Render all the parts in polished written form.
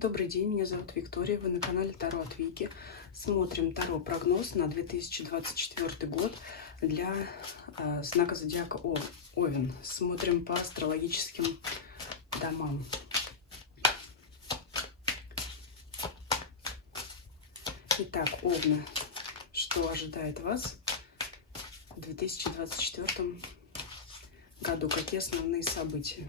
Добрый день, меня зовут Виктория, вы на канале Таро от Вики. Смотрим Таро-прогноз на 2024 год для знака зодиака Овен. Смотрим по астрологическим домам. Итак, Овны, что ожидает вас в 2024 году? Какие основные события?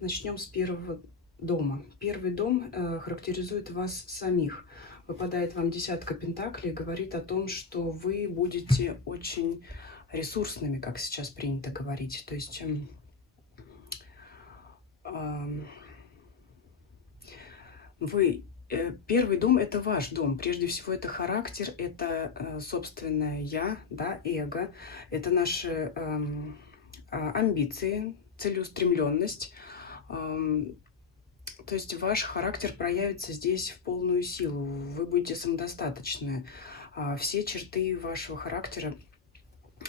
Начнем с первого дома. Первый дом характеризует вас самих. Выпадает вам десятка пентаклей и говорит о том, что вы будете очень ресурсными, как сейчас принято говорить. То есть первый дом — это ваш дом. Прежде всего, это характер, это собственное я, да, эго, это наши амбиции, целеустремленность. То есть ваш характер проявится здесь в полную силу. Вы будете самодостаточны. Все черты вашего характера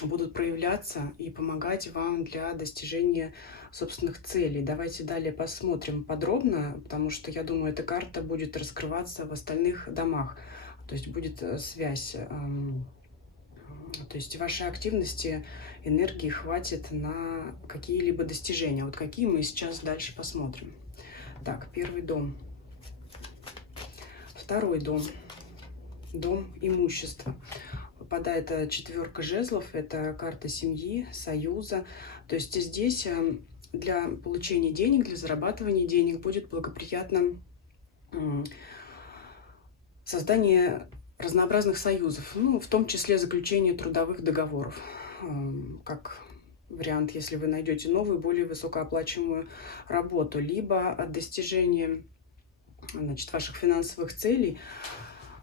будут проявляться и помогать вам для достижения собственных целей. Давайте далее посмотрим подробно, потому что, я думаю, эта карта будет раскрываться в остальных домах. То есть будет связь. То есть вашей активности, энергии хватит на какие-либо достижения. Вот какие мы сейчас дальше посмотрим. Так, первый дом. Второй дом. Дом имущества. Выпадает четверка жезлов. Это карта семьи, союза. То есть здесь для получения денег, для зарабатывания денег будет благоприятно создание разнообразных союзов, ну, в том числе заключение трудовых договоров, как вариант, если вы найдете новую, более высокооплачиваемую работу, либо от достижения, значит, ваших финансовых целей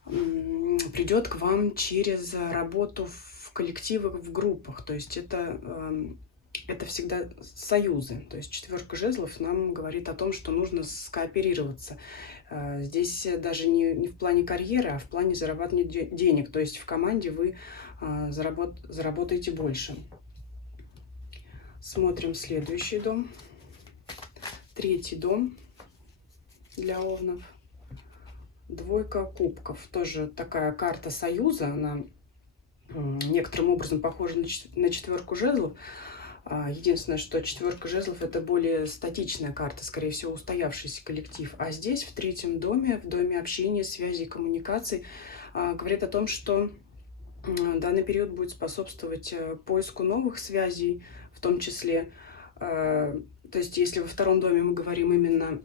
придет к вам через работу в коллективах, в группах. То есть это всегда союзы. То есть четверка жезлов нам говорит о том, что нужно скооперироваться. Здесь даже не в плане карьеры, а в плане зарабатывания денег. То есть в команде вы заработаете больше. Смотрим следующий дом. Третий дом для овнов. Двойка кубков. Тоже такая карта союза. Она некоторым образом похожа на четверку жезлов. Единственное, что четверка жезлов — это более статичная карта, скорее всего, устоявшийся коллектив. А здесь, в третьем доме, в доме общения, связи и коммуникаций, говорит о том, что данный период будет способствовать поиску новых связей, в том числе. То есть, если во втором доме мы говорим именно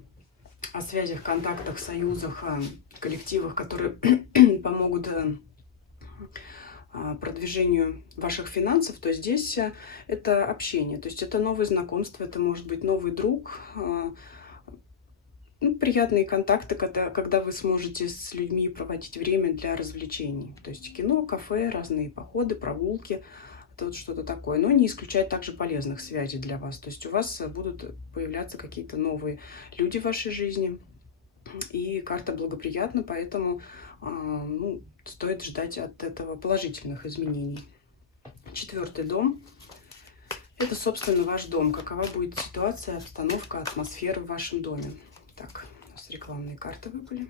о связях, контактах, союзах, коллективах, которые помогут продвижению ваших финансов, то здесь это общение, то есть это новые знакомства, это может быть новый друг, ну, приятные контакты, когда вы сможете с людьми проводить время для развлечений. То есть кино, кафе, разные походы, прогулки, это вот что-то такое. Но не исключает также полезных связей для вас. То есть у вас будут появляться какие-то новые люди в вашей жизни. И карта благоприятна, поэтому ну, стоит ждать от этого положительных изменений. Четвертый дом. Это, собственно, ваш дом. Какова будет ситуация, обстановка, атмосфера в вашем доме? Так, у нас рекламные карты выпали.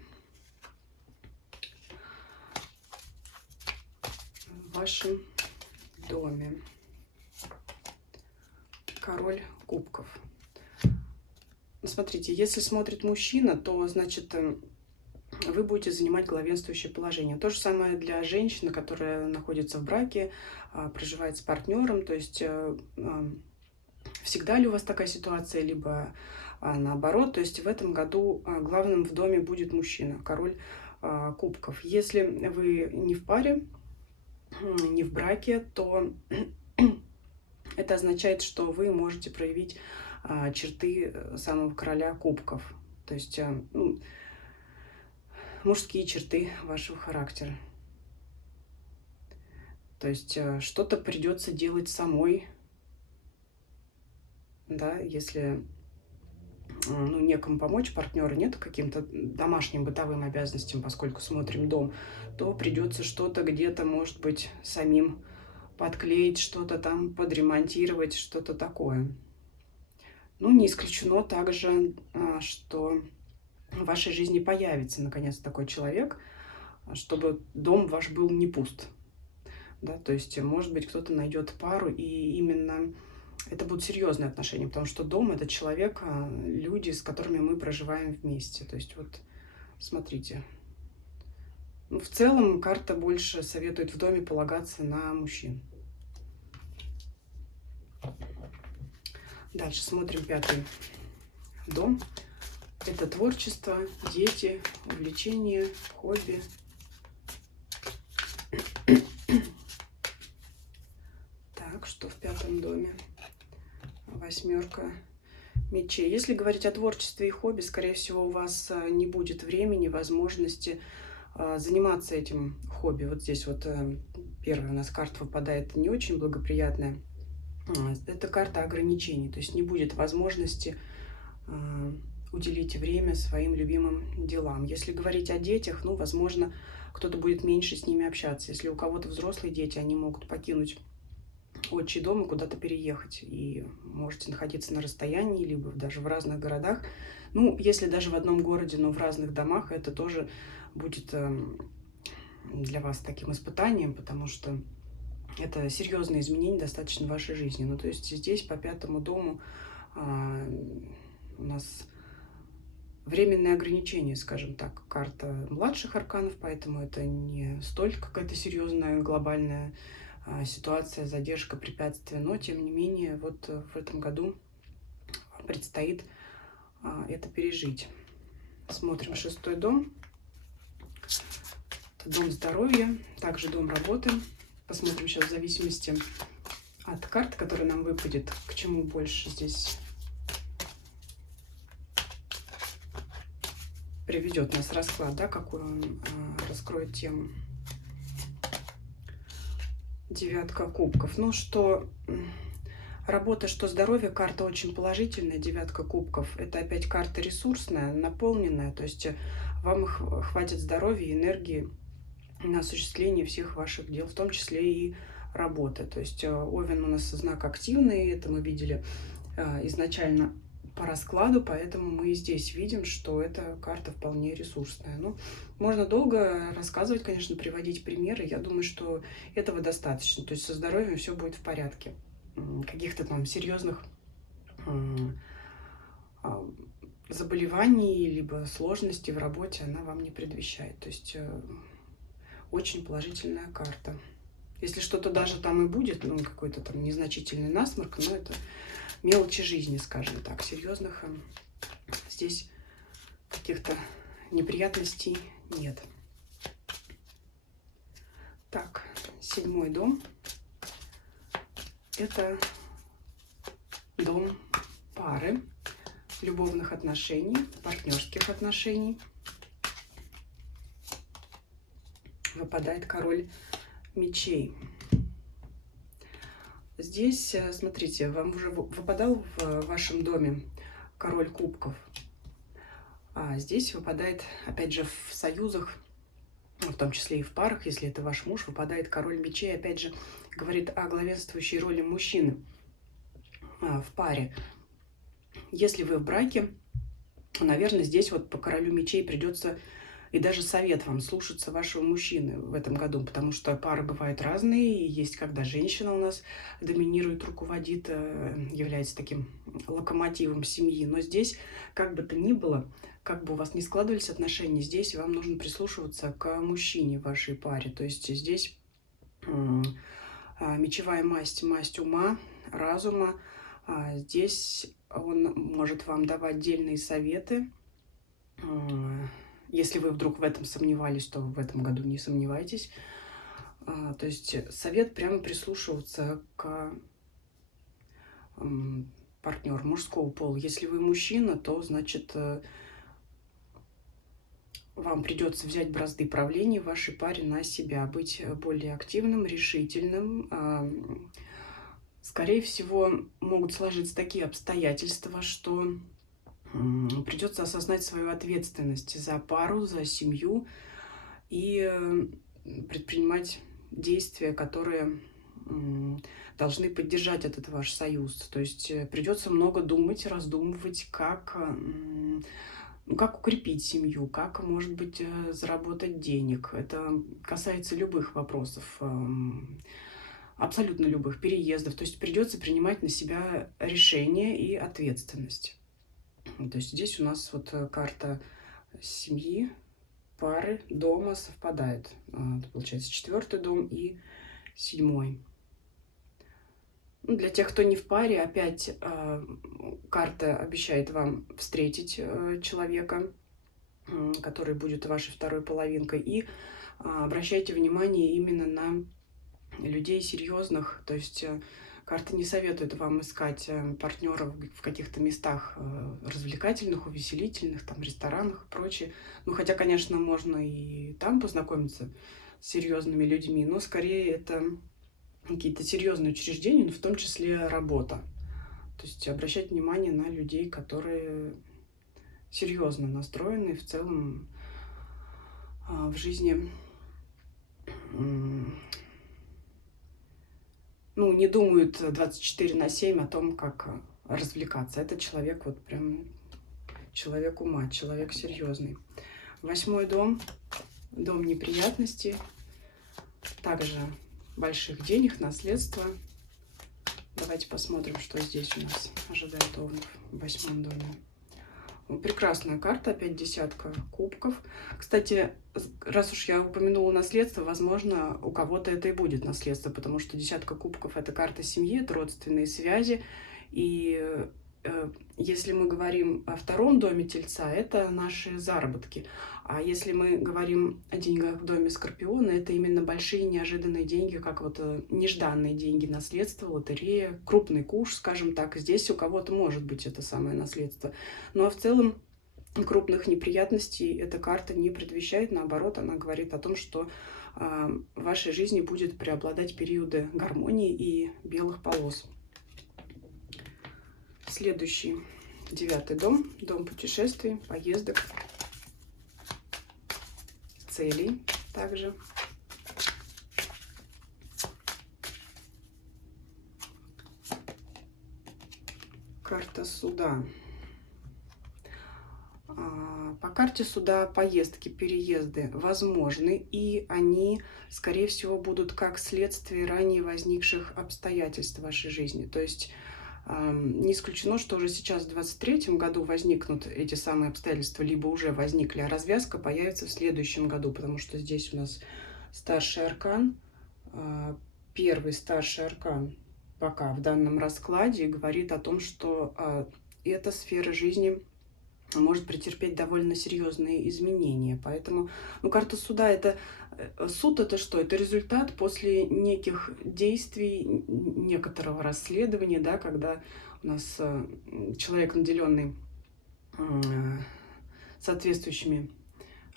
В вашем доме. Король кубков. Смотрите, если смотрит мужчина, то, значит, вы будете занимать главенствующее положение. То же самое для женщины, которая находится в браке, проживает с партнером. То есть всегда ли у вас такая ситуация, либо наоборот. То есть в этом году главным в доме будет мужчина, король кубков. Если вы не в паре, не в браке, то это означает, что вы можете проявить черты самого короля кубков. То есть ну, мужские черты вашего характера. То есть что-то придется делать самой, да, если ну, некому помочь, партнеру нет каким-то домашним бытовым обязанностям, поскольку смотрим дом, то придется что-то где-то, может быть, самим подклеить, что-то там подремонтировать, что-то такое. Ну, не исключено также, что в вашей жизни появится наконец такой человек, чтобы дом ваш был не пуст. Да, то есть, может быть, кто-то найдет пару, и именно это будут серьезные отношения, потому что дом это человек, люди, с которыми мы проживаем вместе. То есть, вот смотрите. Ну, в целом, карта больше советует в доме полагаться на мужчин. Дальше смотрим 5-й дом. Это творчество, дети, увлечения, хобби. Так, что в 5-м доме? 8 мечей. Если говорить о творчестве и хобби, скорее всего, у вас не будет времени, возможности заниматься этим хобби. Вот здесь вот первая у нас карта выпадает не очень благоприятная. Это карта ограничений, то есть не будет возможности уделить время своим любимым делам. Если говорить о детях, ну, возможно, кто-то будет меньше с ними общаться. Если у кого-то взрослые дети, они могут покинуть отчий дом и куда-то переехать. И можете находиться на расстоянии, либо даже в разных городах. Ну, если даже в одном городе, но в разных домах, это тоже будет для вас таким испытанием, потому что это серьезные изменения достаточно в вашей жизни. Ну, то есть здесь по 5-му дому у нас временные ограничения, скажем так, карта младших арканов, поэтому это не столь какая-то серьезная глобальная ситуация, задержка, препятствия, но тем не менее вот в этом году предстоит это пережить. Смотрим 6-й дом. Это дом здоровья, также дом работы. Посмотрим сейчас в зависимости от карт, которая нам выпадет, к чему больше здесь приведет нас расклад, да, какую он раскроет тему. 9 кубков. Ну, что работа, что здоровье, карта очень положительная. 9 кубков. Это опять карта ресурсная, наполненная. То есть вам хватит здоровья и энергии на осуществление всех ваших дел, в том числе и работы. То есть Овен у нас знак активный, это мы видели изначально по раскладу, поэтому мы и здесь видим, что эта карта вполне ресурсная. Ну, можно долго рассказывать, конечно, приводить примеры. Я думаю, что этого достаточно. То есть со здоровьем все будет в порядке. Каких-то там серьезных заболеваний либо сложностей в работе она вам не предвещает. То есть очень положительная карта. Если что-то даже там и будет, ну, какой-то там незначительный насморк, но это мелочи жизни, скажем так, серьезных здесь каких-то неприятностей нет. Так, 7-й дом. Это дом пары, любовных отношений, партнерских отношений. Выпадает король мечей. Здесь, смотрите, вам уже выпадал в вашем доме король кубков. А здесь выпадает, опять же, в союзах, в том числе и в парах, если это ваш муж, выпадает король мечей. Опять же, говорит о главенствующей роли мужчины в паре. Если вы в браке, наверное, здесь вот по королю мечей придется и даже совет вам слушаться вашего мужчины в этом году, потому что пары бывают разные, и есть, когда женщина у нас доминирует, руководит, является таким локомотивом семьи. Но здесь, как бы то ни было, как бы у вас ни складывались отношения, здесь вам нужно прислушиваться к мужчине в вашей паре. То есть здесь мечевая масть, масть ума, разума. Здесь он может вам давать дельные советы. Если вы вдруг в этом сомневались, то в этом году не сомневайтесь. То есть совет прямо прислушиваться к партнеру мужского пола. Если вы мужчина, то значит вам придется взять бразды правления в вашей паре на себя, быть более активным, решительным. Скорее всего, могут сложиться такие обстоятельства, что придется осознать свою ответственность за пару, за семью и предпринимать действия, которые должны поддержать этот ваш союз. То есть придется много думать, раздумывать, как укрепить семью, как, может быть, заработать денег. Это касается любых вопросов, абсолютно любых переездов. То есть придется принимать на себя решения и ответственность. То есть здесь у нас вот карта семьи, пары, дома совпадает. Это получается 4-й дом и 7-й. Для тех, кто не в паре, опять карта обещает вам встретить человека, который будет вашей второй половинкой. И обращайте внимание именно на людей серьезных. То есть карта не советует вам искать партнеров в каких-то местах развлекательных, увеселительных, там, ресторанах и прочее. Ну, хотя, конечно, можно и там познакомиться с серьезными людьми, но скорее это какие-то серьезные учреждения, но в том числе работа. То есть обращать внимание на людей, которые серьезно настроены в целом в жизни, ну, не думают 24/7 о том, как развлекаться. Это человек, вот прям человек ума, человек серьезный. 8-й дом, дом неприятностей, также больших денег, наследства. Давайте посмотрим, что здесь у нас ожидает Овнов в 8-м доме. Прекрасная карта, опять 10-ка кубков. Кстати, раз уж я упомянула наследство, возможно, у кого-то это и будет наследство, потому что 10-ка кубков – это карта семьи, это родственные связи. И если мы говорим о 2-м доме Тельца, это наши заработки. А если мы говорим о деньгах в доме Скорпиона, это именно большие неожиданные деньги, как вот нежданные деньги, наследство, лотерея, крупный куш, скажем так. Здесь у кого-то может быть это самое наследство. Ну а в целом крупных неприятностей эта карта не предвещает. Наоборот, она говорит о том, что в вашей жизни будет преобладать периоды гармонии и белых полос. Следующий 9-й дом, дом путешествий, поездок, целей также. Карта суда. По карте суда поездки, переезды возможны, и они, скорее всего, будут как следствие ранее возникших обстоятельств в вашей жизни. То есть не исключено, что уже сейчас, в 2023 году, возникнут эти самые обстоятельства, либо уже возникли, а развязка появится в следующем году, потому что здесь у нас старший аркан, первый старший аркан пока в данном раскладе говорит о том, что эта сфера жизни может претерпеть довольно серьезные изменения. Поэтому, ну, карта суда это суд это что? Это результат после неких действий, некоторого расследования, да, когда у нас человек, наделенный соответствующими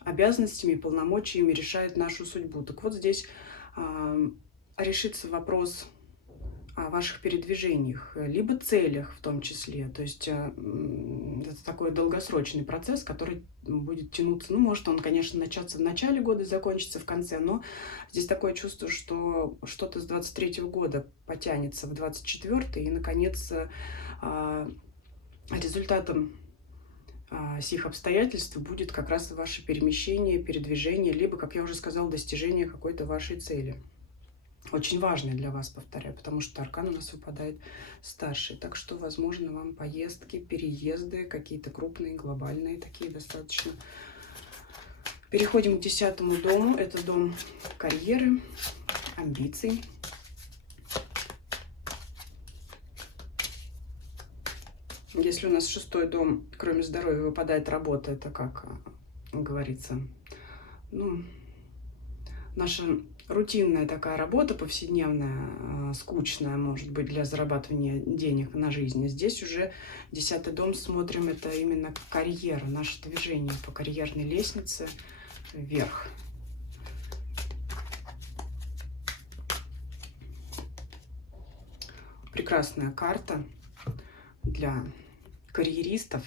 обязанностями, полномочиями, решает нашу судьбу. Так вот здесь решится вопрос о ваших передвижениях, либо целях в том числе. То есть это такой долгосрочный процесс, который будет тянуться. Ну, может он, конечно, начаться в начале года и закончиться в конце, но здесь такое чувство, что что-то с 23-го года потянется в 24-й, и, наконец, результатом сих обстоятельств будет как раз ваше перемещение, передвижение, либо, как я уже сказала, достижение какой-то вашей цели. Очень важный для вас, повторяю, потому что аркан у нас выпадает старший. Так что, возможно, вам поездки, переезды, какие-то крупные, глобальные, такие достаточно. Переходим к 10-му дому. Это дом карьеры, амбиций. Если у нас 6-й дом, кроме здоровья, выпадает работа, это, как говорится, ну, наша рутинная такая работа, повседневная, скучная, может быть, для зарабатывания денег на жизнь. Здесь уже 10-й дом, смотрим, это именно карьера, наше движение по карьерной лестнице вверх. Прекрасная карта для карьеристов.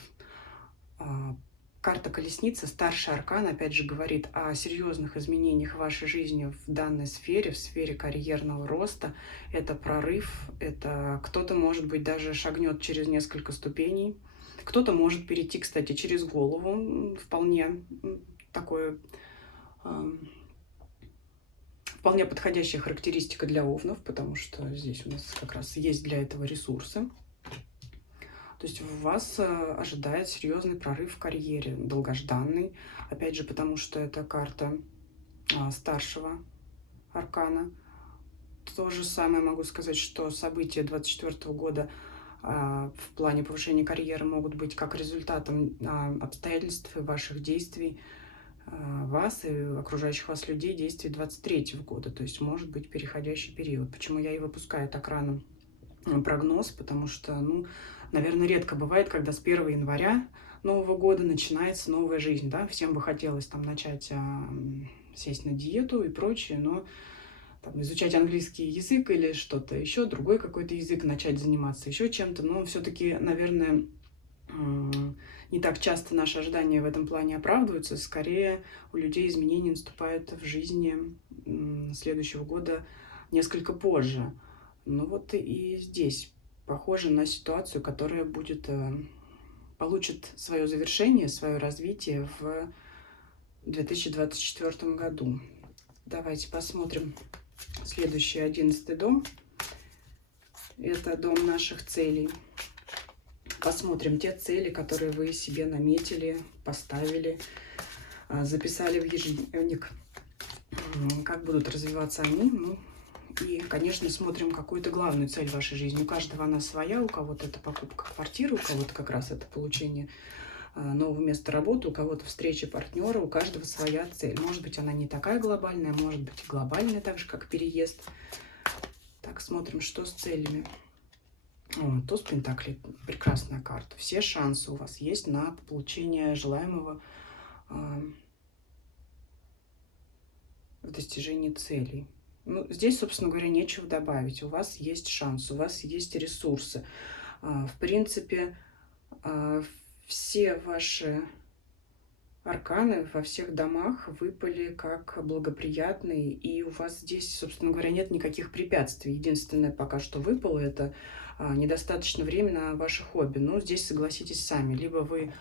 карта колесницы, старший аркан, опять же, говорит о серьезных изменениях в вашей жизни в данной сфере, в сфере карьерного роста. Это прорыв, это кто-то, может быть, даже шагнет через несколько ступеней. Кто-то может перейти, кстати, через голову. Вполне такое, вполне подходящая характеристика для овнов, потому что здесь у нас как раз есть для этого ресурсы. То есть вас ожидает серьезный прорыв в карьере, долгожданный. Опять же, потому что это карта старшего аркана. То же самое могу сказать, что события 2024 года в плане повышения карьеры могут быть как результатом обстоятельств и ваших действий, вас и окружающих вас людей, действий 2023 года. То есть может быть переходящий период. Почему я и выпускаю так рано прогноз? Потому что, ну, наверное, редко бывает, когда с 1 января Нового года начинается новая жизнь. Да? Всем бы хотелось там начать сесть на диету и прочее, но там, изучать английский язык или что-то еще, другой какой-то язык, начать заниматься еще чем-то. Но все-таки, наверное, не так часто наши ожидания в этом плане оправдываются. Скорее, у людей изменения наступают в жизни следующего года несколько позже. Ну вот и здесь похоже на ситуацию, которая получит свое завершение, свое развитие в 2024 году. Давайте посмотрим следующий 11-й дом. Это дом наших целей. Посмотрим те цели, которые вы себе наметили, поставили, записали в ежедневник. Как будут развиваться они. Ну, и, конечно, смотрим какую-то главную цель в вашей жизни. У каждого она своя, у кого-то это покупка квартиры, у кого-то как раз это получение нового места работы, у кого-то встреча партнера, у каждого своя цель. Может быть, она не такая глобальная, может быть, и глобальная, так же, как переезд. Так, смотрим, что с целями. Туз Пентаклей, прекрасная карта. Все шансы у вас есть на получение желаемого в достижении целей. Ну, здесь, собственно говоря, нечего добавить. У вас есть шанс, у вас есть ресурсы. В принципе, все ваши арканы во всех домах выпали как благоприятные, и у вас здесь, собственно говоря, нет никаких препятствий. Единственное, пока что выпало, это недостаточно времени на ваше хобби. Но здесь согласитесь сами, либо вы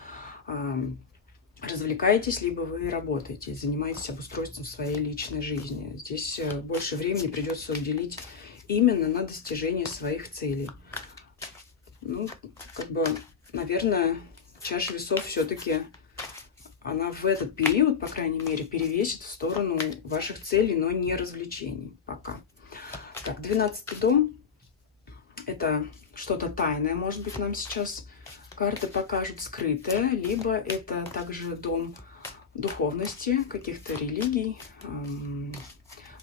развлекаетесь, либо вы работаете, занимаетесь обустройством своей личной жизни. Здесь больше времени придется уделить именно на достижение своих целей. Ну, как бы, наверное, чаша весов все-таки она в этот период, по крайней мере, перевесит в сторону ваших целей, но не развлечений пока. Так, 12-й дом. Это что-то тайное, может быть, нам сейчас карты покажут, скрытое. Либо это также дом духовности, каких-то религий,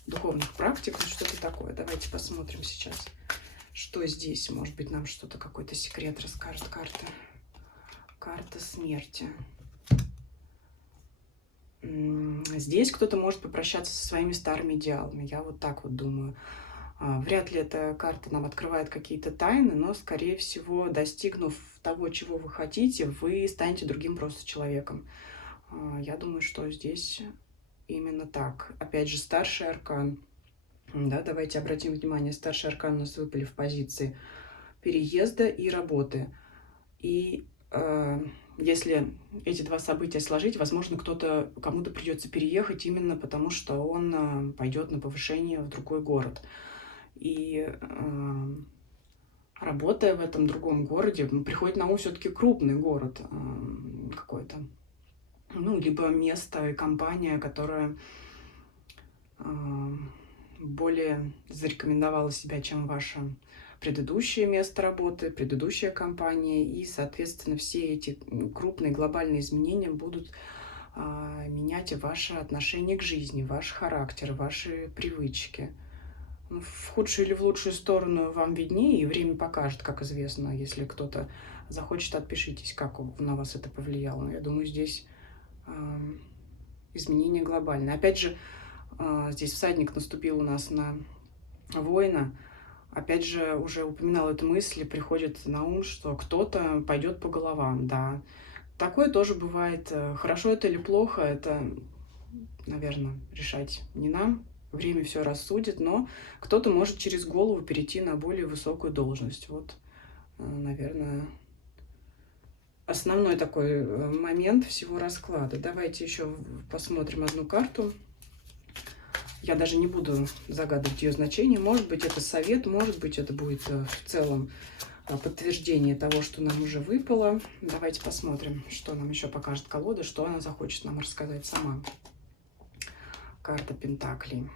духовных практик, что-то такое. Давайте посмотрим сейчас, что здесь. Может быть, нам что-то, какой-то секрет расскажет карта. Карта смерти. Здесь кто-то может попрощаться со своими старыми идеалами. Я вот так вот думаю. Вряд ли эта карта нам открывает какие-то тайны, но, скорее всего, достигнув того, чего вы хотите, вы станете другим просто человеком. Я думаю, что здесь именно так. Опять же, старший аркан. Да, давайте обратим внимание, старший аркан у нас выпали в позиции переезда и работы. И если эти два события сложить, возможно, кому-то придется переехать именно потому, что он пойдет на повышение в другой город. И работая в этом другом городе, приходит на ум все-таки крупный город какой-то. Ну, либо место и компания, которая более зарекомендовала себя, чем ваше предыдущее место работы, предыдущая компания. И, соответственно, все эти крупные глобальные изменения будут менять ваше отношение к жизни, ваш характер, ваши привычки. В худшую или в лучшую сторону вам виднее, и время покажет, как известно. Если кто-то захочет, отпишитесь, как на вас это повлияло. Но я думаю, здесь изменения глобальные. Опять же, здесь всадник наступил у нас на воина. Опять же, уже упоминала эту мысль, приходит на ум, что кто-то пойдет по головам, да. такое тоже бывает. Хорошо это или плохо, это, наверное, решать не нам. Время все рассудит, но кто-то может через голову перейти на более высокую должность. Вот, наверное, основной такой момент всего расклада. Давайте еще посмотрим одну карту. Я даже не буду загадывать ее значение. Может быть, это совет, может быть, это будет в целом подтверждение того, что нам уже выпало. Давайте посмотрим, что нам еще покажет колода, что она захочет нам рассказать сама. Карта Пентаклей.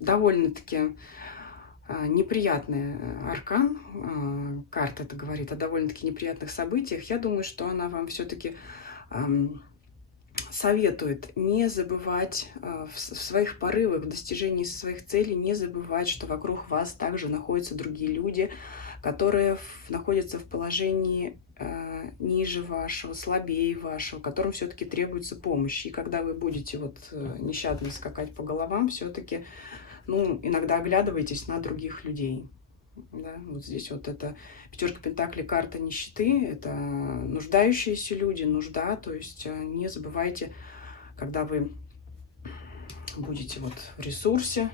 Довольно-таки неприятный аркан. Карта это говорит о довольно-таки неприятных событиях. Я думаю, что она вам все-таки советует не забывать в своих порывах, в достижении своих целей, не забывать, что вокруг вас также находятся другие люди, которые находятся в положении ниже вашего, слабее вашего, которым все-таки требуется помощь. И когда вы будете вот нещадно скакать по головам, все-таки, ну, иногда оглядывайтесь на других людей. Да? Вот здесь вот это пятерка пентаклей, карта нищеты, это нуждающиеся люди, нужда, то есть не забывайте, когда вы будете вот в ресурсе,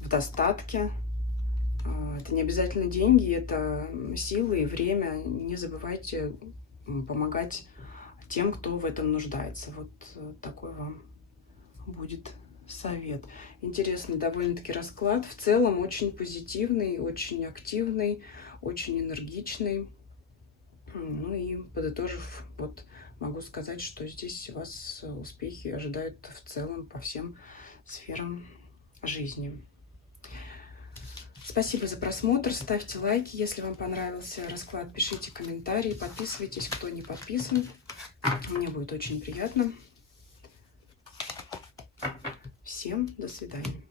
в достатке, это не обязательно деньги, это силы и время, не забывайте помогать тем, кто в этом нуждается. Вот такой вам будет совет. Интересный довольно-таки расклад. В целом очень позитивный, очень активный, очень энергичный. Ну и подытожив, вот могу сказать, что здесь вас успехи ожидают в целом по всем сферам жизни. Спасибо за просмотр. Ставьте лайки, если вам понравился расклад. Пишите комментарии, подписывайтесь, кто не подписан. Мне будет очень приятно. Всем до свидания.